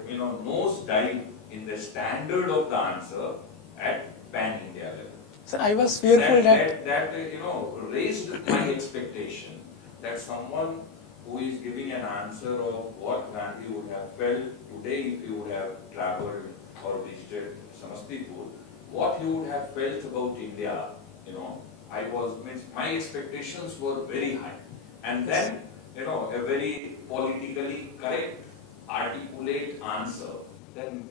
nose dive in the standard of the answer at pan India level. Sir, I was fearful that raised my expectation that someone who is giving an answer of what Gandhi would have felt today if he would have traveled or visited Samastipur, what he would have felt about India, my expectations were very high. And then, a very politically correct, articulate answer, then,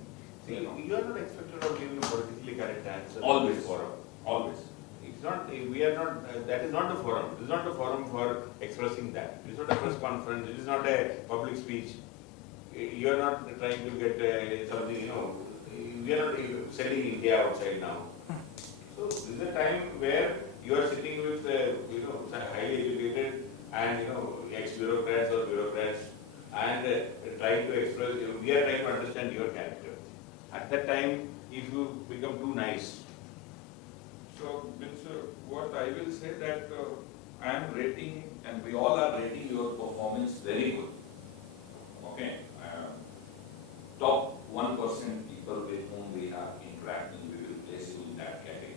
See, you are not expected of giving a politically correct answer. always, in this forum. always. It's not, we are not, that is not the forum. This is not the forum for expressing that. It's not a press conference, it is not a public speech. You are not trying to get something, we are not selling India outside now. So this is a time where you are sitting with, highly educated and, ex-bureaucrats or bureaucrats and trying to express, we are trying to understand your character. At that time, if you become too nice, So, what I will say that I am rating, and we all are rating your performance very good. Okay? Top 1% people with whom we are interacting, we will place you in that category.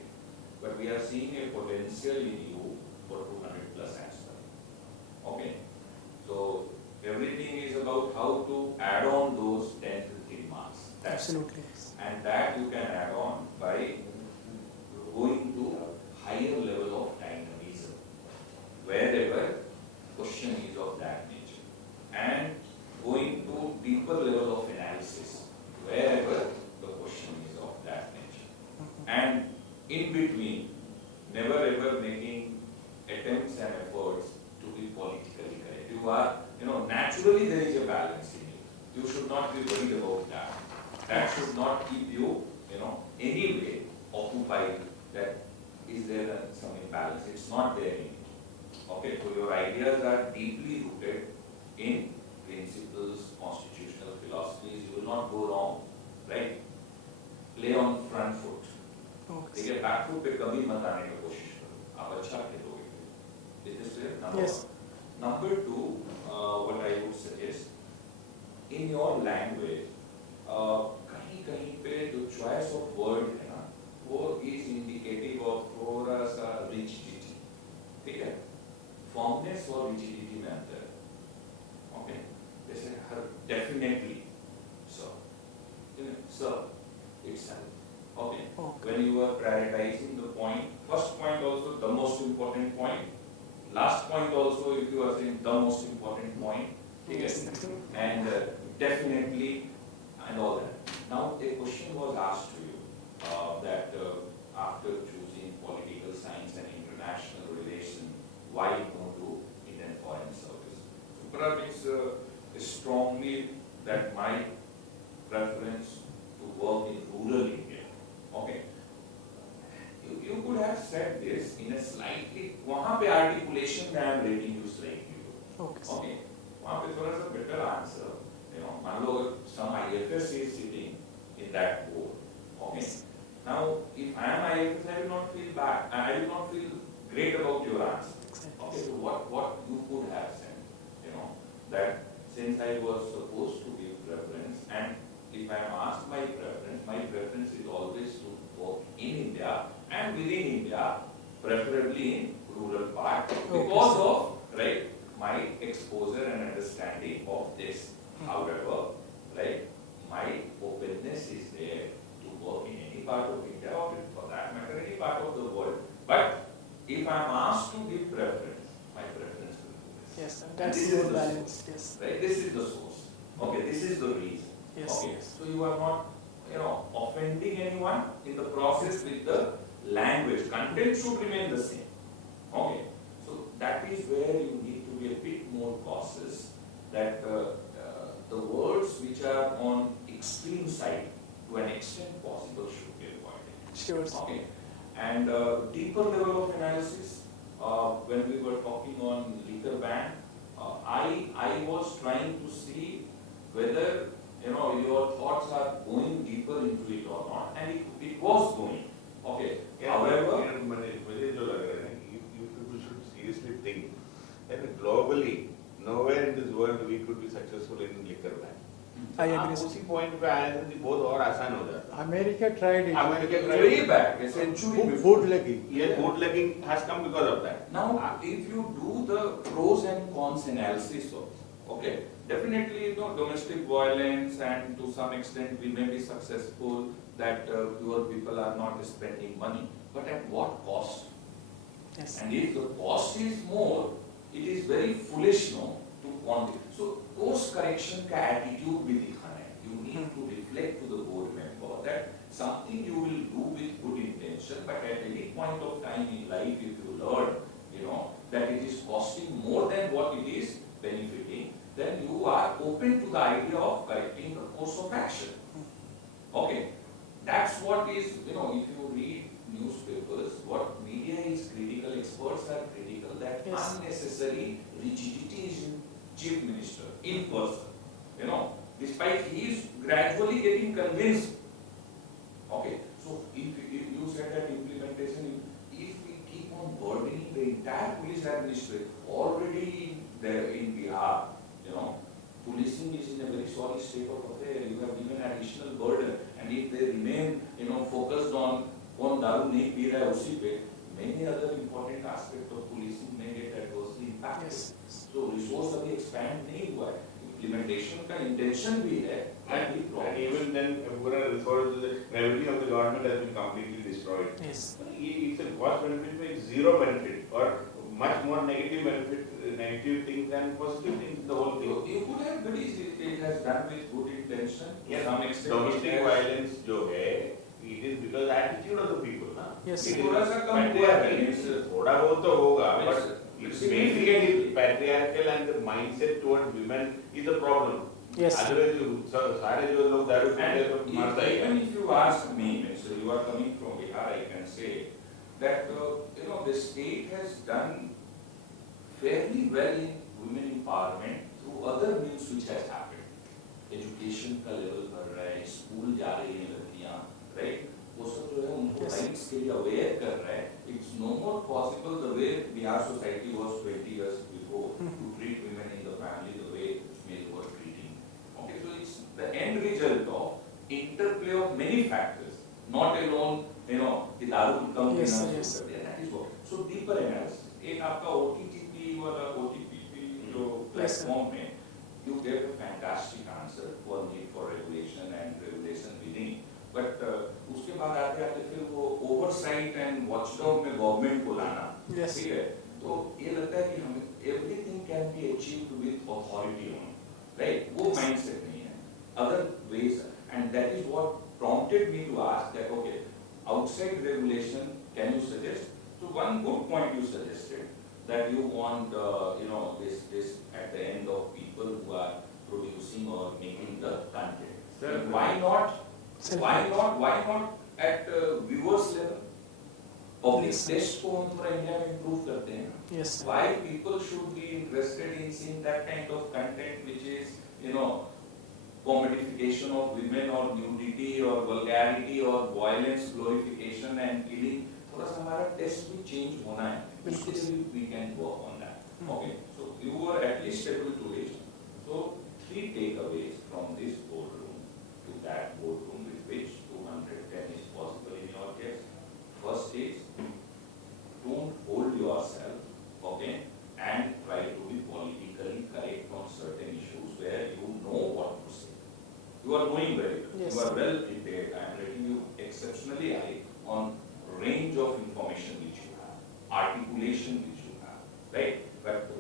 But we are seeing a potential in you for 200 plus answer. Okay? So, everything is about how to add on those 10 to 15 marks. That's it. absolutely. Yes. And that you can add on by going to higher level of dynamism, wherever question is of that nature, and going to deeper level of analysis, wherever the question is of that nature, and in between, never ever making attempts and efforts to be politically correct. You are, naturally there is a balance in you. You should not be worried about that. That should not keep you, anyway occupied. That is there some imbalance. It's not there in it. Okay, so your ideas are deeply rooted in principles, constitutional philosophies. You will not go wrong, right? Play on front foot. Okay. देखिए back foot पे कभी मत आने की कोशिश करो. आप अच्छा खेलोगे. Is this clear? Number Yes. one. Number two, what I would suggest, in your language, कहीं पे जो choice of word है ना, वो is indicative of थोड़ा सा rigidity. ठीक है? Firmness और rigidity में अंतर है. Okay? जैसे हर definitely, sir. Sir itself. Okay? Okay. When you are prioritizing the point, first point also the most important point, last point also if you are saying the most important point, okay? And definitely and all that. Now a question was asked to you that after choosing political science and international relations why no to Indian Foreign Service. So perhaps it's strongly that my preference to work in rural India. Okay. You could have said this in a slightly, वहाँ पे articulation में I am reading you slightly. Okay. sir. Okay. वहाँ पे थोड़ा सा better answer. You know, मान लो some IFS is sitting in that board. Okay. Now, if I am IFS, I will not feel bad. I will not feel great about your answer. Exactly. Okay. So what you could have said, you know, that since I was supposed to give preference, and if I am asked my preference is always to work in India and within India, preferably in rural part, because of right my exposure and understanding of this. However, right, my openness is there to work in any part of India or for that matter any part of the world. But if I am asked to give preference, my preference will be this. Yes, sir. And That's this more is the balanced. source, Yes. right? This is the source. Okay, this is the reason. Yes. Okay, so you are not, you know, offending anyone in the process with the language. Content should remain the same. Okay, so that is where you need to be a bit more cautious that the words which are on extreme side to an extent possible should be avoided. Sure. sir. Okay, and deeper level of analysis, when we were talking on liquor ban, I was trying to see whether, you know, your thoughts are going deeper into it or not, and it was going. Okay, however, मुझे जो लग रहा है you people should seriously think that globally nowhere in this world we could be successful in liquor ban. I agree. आप sir. उसी point पे आए थे बहुत और आसान हो जाता. America tried it. America tried way it. back, a century before. Bootlegging. Yes, bootlegging has come because of that. Now, if you do the pros and cons analysis of, okay, definitely, you know, domestic violence and to some extent we may be successful that poor people are not spending money, but at what cost? Yes. And if the cost is more, it is very foolish, no, to quantify. So, course correction का attitude भी दिखाना है. You need to reflect to the board member that something you will do with good intention, but at any point of time in life, if you learn, you know, that it is costing more than what it is benefiting, then you are open to the idea of correcting the course of action. Okay, that's what is, you know, if you read newspapers, what media is critical, experts are critical, that Yes. unnecessary rigidity is in chief minister, in person, you know, despite he is gradually getting convinced. Okay, so if you said that implementation, if we keep on burdening the entire police administration, already there in Bihar, you know, policing is in a very sorry state of affair. You have given additional burden, and if they remain, you know, focused on दारू नहीं P रहा है उसी पे, many other important aspects of policing may get adversely impacted. Yes. So resource अभी expand नहीं हुआ है, implementation का intention भी है, and भी And problem. even then, Pura resources, the revenue of the government has been completely destroyed. Yes. It's a cost benefit means zero benefit or much more negative benefit, negative things than positive things, the whole thing. You could have believed it has done with good intention. To Yes, some extent, domestic it has- violence जो है, it is because attitude of the people, ना? Yes. It is थोड़ा सा कम हुआ है, patriarchal. थोड़ा बहुत तो होगा, but It's it's basically patriarchal and the mindset towards women is the problem. Yes. Otherwise, सारे जो लोग दारू पीते हैं तो मरता ही है. Even if you ask me, Mr. You are coming from Bihar, I can say that you know the state has done fairly well in women empowerment through other means which has happened. Education का level बढ़ रहा है, school जा रही हैं लड़कियाँ, right? वो सब जो है उनको Yes. rights के लिए aware कर रहा है. It's no more possible the way Bihar society was 20 years before to treat women in the family the way men were treating. Okay, so it's the end result of interplay of many factors, not alone, you know, the दारू कम Yes, पीना yes. शुरू कर दिया. That is what. So deeper analysis. एक आपका OTT वाला OTP जो Yes, sir. platform में, you gave a fantastic answer for need for regulation and regulation within. But उसके बाद आते आते फिर वो oversight and watchdog में government को लाना. Yes. ठीक है. तो ये लगता है कि हमें everything can be achieved with authority only, right? वो mindset नहीं है. Other ways, and that is what prompted me to ask that okay, outside regulation, can you suggest? So one good point you suggested that you want, this at the end of people who are producing or making the content. Sir, Why not? Why not at viewers level? Public Yes. taste को हम थोड़ा India में improve करते हैं. Yes, sir. Why people should be interested in seeing that kind of content which is, commodification of women or nudity or vulgarity or violence, glorification and killing. थोड़ा सा हमारा test भी चेंज होना है. बिल्कुल. इसके लिए we can work on that. Okay, so you were at least able to reach. So 3 takeaways from this boardroom to that boardroom with which 210 is possible in your case. First is, don't hold yourself, okay, and try to be politically correct on certain issues where you know what to say. You are knowing very well. Yes. You are well prepared. I am rating you exceptionally high on range of information which you have, articulation which you have, right? But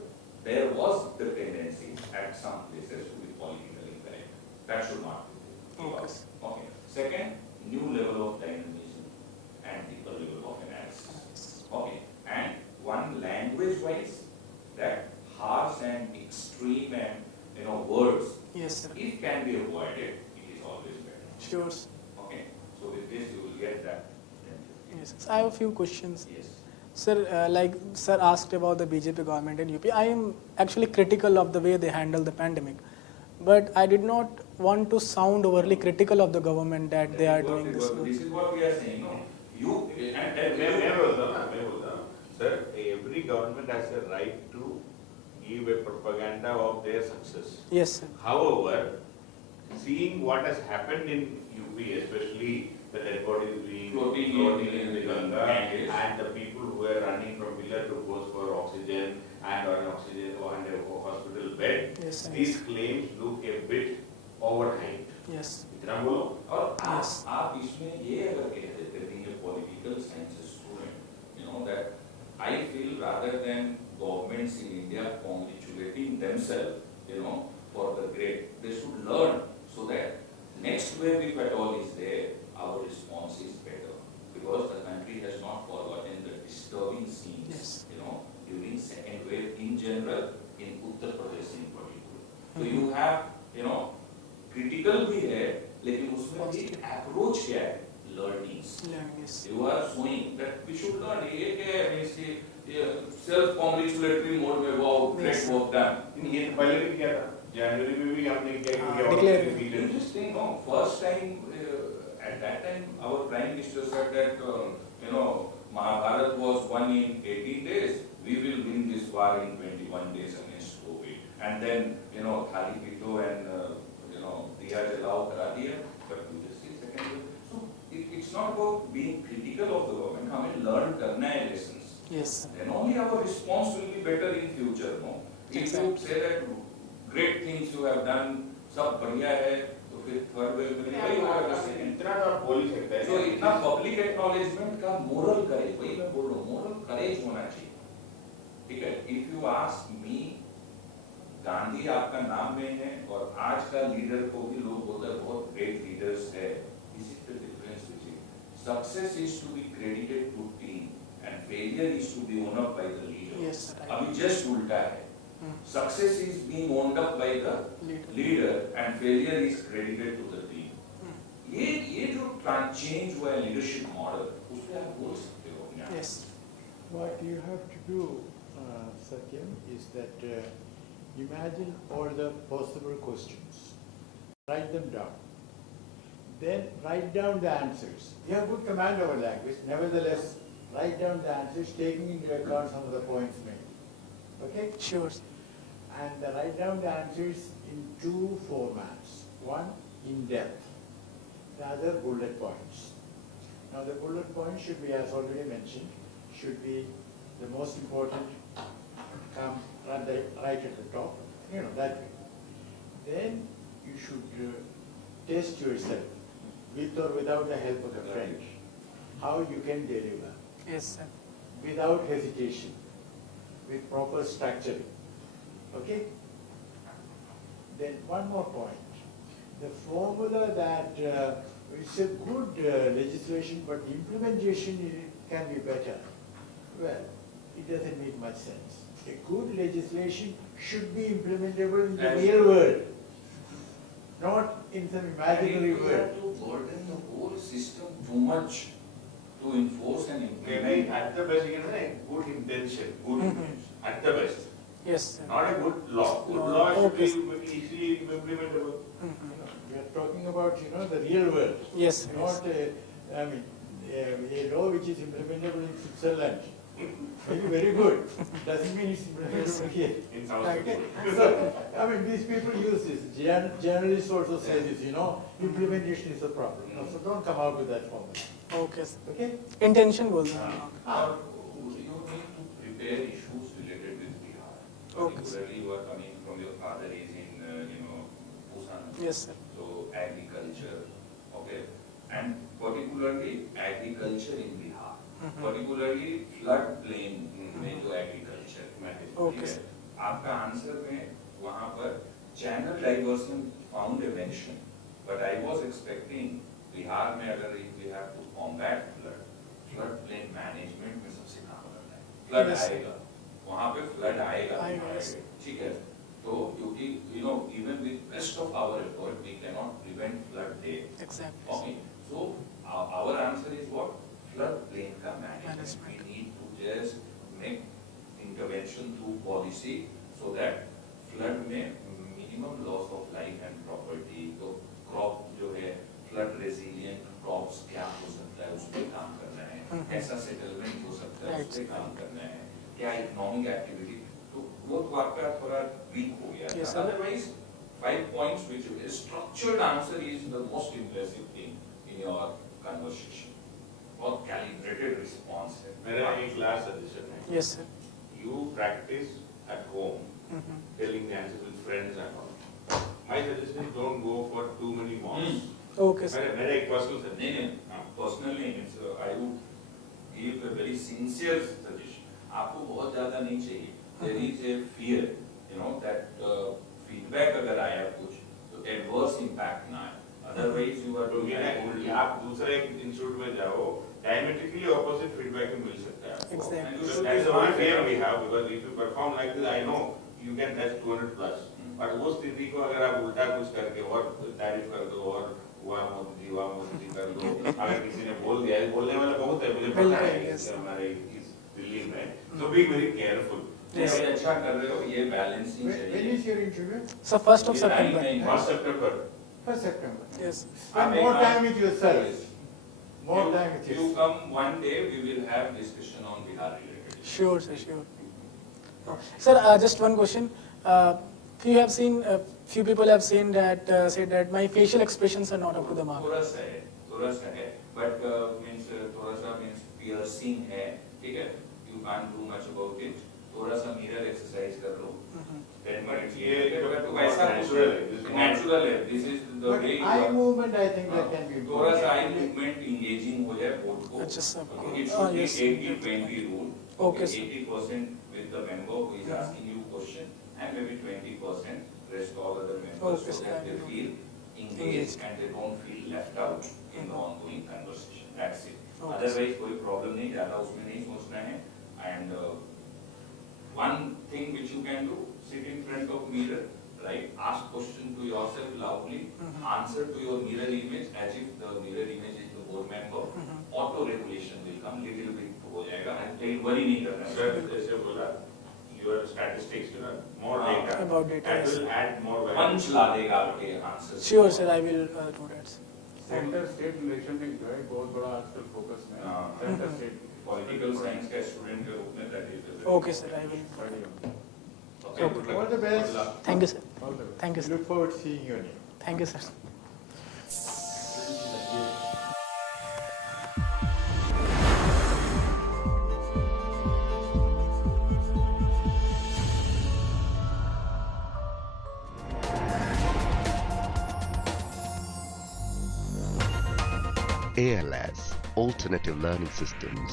there was the tendency at some places to be politically correct. That should not be. Okay. Okay. Second, new level of dynamism and deeper level of analysis. Okay. And one language-wise, that harsh and extreme and words, Yes, sir. if can be avoided, it is always better. Sure, sir. Okay. So with this, you will get that. Yes, sir. I have a few questions. Yes. Sir, like sir asked about the BJP government in UP, I am actually critical of the way they handle the pandemic. But I did not want to sound overly critical of the government that they are doing this. This is what we are saying. No? You and मैं बोलता हूँ, sir, every government has a right to give a propaganda of their success. Yes, sir. However, seeing what has happened in UP, especially the dead bodies being Floating in the Ganga, Ganges. and the people who were running from pillar to post for oxygen and or an oxygen or and a hospital bed, Yes, sir. these claims look a bit overhyped. Yes. इतना बोलो. और Yes. आप इसमें ये अगर कह देते being a political sciences student, that I feel rather than governments in India congratulating themselves, for the great, they should learn so that next wave, if at all is there, our response is better. Because the country has not forgotten the disturbing scenes, Yes. during second wave in general, in Uttar Pradesh in particular. So you have, critical भी है, लेकिन उसमें भी approach क्या है? Learnings. Yes. You are showing that we should learn. ये क्या है? means self-congratulatory mode में wow, great Yes. work done. ये तो पहले भी किया था. जनवरी में भी हमने किया क्योंकि और declare. भी You just think, first time, at that time, our Prime Minister said that, Mahabharat was won in 18 days. We will win this war in 21 days against COVID. And then, Thali Pito and, Diya Jalao करा दिया. But you just see second wave. So, it's not about being critical of the government. हमें learn करना है lessons. Yes, sir. Then only our response will be better in future, no? If you Exactly. say that great things you have done, सब बढ़िया है, तो फिर third wave में वही होगा second. इतना तो आप बोल ही सकते हैं. So इतना public acknowledgement का moral courage, वही मैं बोल रहा हूँ, moral courage होना चाहिए. ठीक है? If you ask me, Gandhi आपका नाम में है और आज का लीडर को भी लोग बोलते हैं बहुत great leaders है. This is the difference between success is to be credited to team and failure is to be owned up by the leader. Yes, sir. अभी just उल्टा है. Success is being owned up by the leader and failure is credited to the team. ये जो change हुआ है leadership model, उसपे आप बोल सकते हो अपने आप. Yes. What you have to do, Satyam, is that imagine all the possible questions, write them down, then write down the answers. You have good command over language, nevertheless, write down the answers, taking into account some of the points made. Okay? Sure. And write down the answers in 2 formats. One, in depth, the other, bullet points. Now the bullet points should be, as already mentioned, should be the most important, come right at the top, that way. Then you should test yourself, with or without the help of a friend, how you can deliver, Yes, sir. without hesitation, with proper structuring. Okay? Then one more point. The formula that it's a good legislation, but the implementation can be better. Well, it doesn't make much sense. A good legislation should be implementable in the Yes. real world, not in some imaginary And if we world. have to burden the whole system too much to enforce and Maybe implement. at the best, you can say, good intention, at the best. Yes, sir. Not a good law. Good No, law should okay. be easily implementable. We are talking about, the real world. Yes, sir, yes. Not, a law which is implementable in Switzerland. Maybe very good, doesn't mean it's implementable here. In South Right. Africa. So, these people use this, journalists also say this, implementation is the problem. So don't come out with that formula, Okay, sir. okay? Intention बोल रहे हैं Or you need to prepare issues related with Bihar. Okay. Particularly you are coming from your father is in, Busan. Yes, sir. So agriculture, okay, and particularly agriculture in Bihar, particularly flood plain में जो agriculture management Okay, है, sir. आपका answer में वहाँ पर channel diversion found a mention, but I was expecting Bihar में अगर we have to combat flood plain management में सबसे काम करना है, flood Yes. आएगा, वहाँ पे flood आएगा, आएगा, yes. ठीक है, तो क्योंकि even with best of our effort we cannot prevent flood there. Exactly. Okay, so our answer is what? Flood plain ka management. Management. We need to just make intervention through policy so that flood में minimum loss of life and property, तो crop जो है flood resilient crops क्या हो सकता है उस पे काम करना है, कैसा settlement हो सकता है उस पे काम करना है, क्या economic activity, तो वो तो आपका थोड़ा weak हो गया Yes, था. sir. Otherwise 5 points which a structured answer is the most impressive thing in your conversation. बहुत calibrated response है. मेरा एक last suggestion है. Yes, sir. You practice at home, telling the answers with friends and all. My suggestion is don't go for too many mocks. Okay, sir. मेरा एक personal नहीं suggestion. नहीं, personally means I would give a very sincere suggestion. आपको बहुत ज़्यादा नहीं चाहिए. There is a fear, that feedback अगर आया कुछ, तो adverse impact ना आए. Otherwise you are doing क्योंकि आप दूसरे इंस्टीट्यूट में जाओ, diametrically opposite feedback भी मिल सकता है आपको. Exactly. And you should That be is the only smart fear enough. we have, because if you perform like this, I know you can touch 200 plus. But वो स्थिति को अगर आप उल्टा कुछ करके और तारीफ कर दो और वाह मोदी जी कर दो, अगर किसी ने बोल दिया है, बोलने वाला बहुत है, मुझे पता है Yes. कि हमारे इस दिल्ली में, so be very careful. Yes. ये अच्छा कर रहे हो, ये balancing When चाहिए. is your interview? So 1st of ये September. नहीं, 1st September. 1st September. Yes. Spend more time with yourself. More You- time with You yourself. come one day, we will have discussion on Bihar related. Sure, sir. Sure. Sir, just one question. Few people have seen that said that my facial expressions are not up to the mark. थोड़ा सा है, but means थोड़ा सा means piercing है, ठीक है? You can't do much about it. थोड़ा सा mirror exercise कर लो. 10 minutes. ये वैसा natural है. natural है. This is the But way you eye are. movement, I think that can be improved. थोड़ा सा eye movement engaging हो जाए both को. अच्छा, sir. It should be Yes. 80-20 rule. Okay, sir. 80% with the member who is asking you question, and maybe 20% rest all other members, Okay, so sir. that they feel engaged Engaged. and they don't feel left out in the ongoing conversation. That's it. Okay, Otherwise कोई problem नहीं, ज़्यादा उसमें नहीं सोचना है. And one thing which you can do, sit in front of mirror, right? Ask question to yourself loudly. Answer to your mirror image as if the mirror image is the board member. Auto regulation will come, little bit हो जाएगा. And कहीं worry नहीं करना है. Sir, जैसे बोला, your statistics, more data. About data, That yes. will add more value. पंच ला देगा आपके answers. Sure, sir. I will do that. Centre state relationship जो है बहुत बड़ा आजकल फोकस में है. हाँ. सेंटर स्टेट Political science का student के रूप में that is the Okay, sir. I will. Okay, good luck. All the best. Good luck. Thank you, sir. All the best. Thank you, sir. Look forward to seeing your name. Thank you, sir. ALS, Alternative Learning Systems.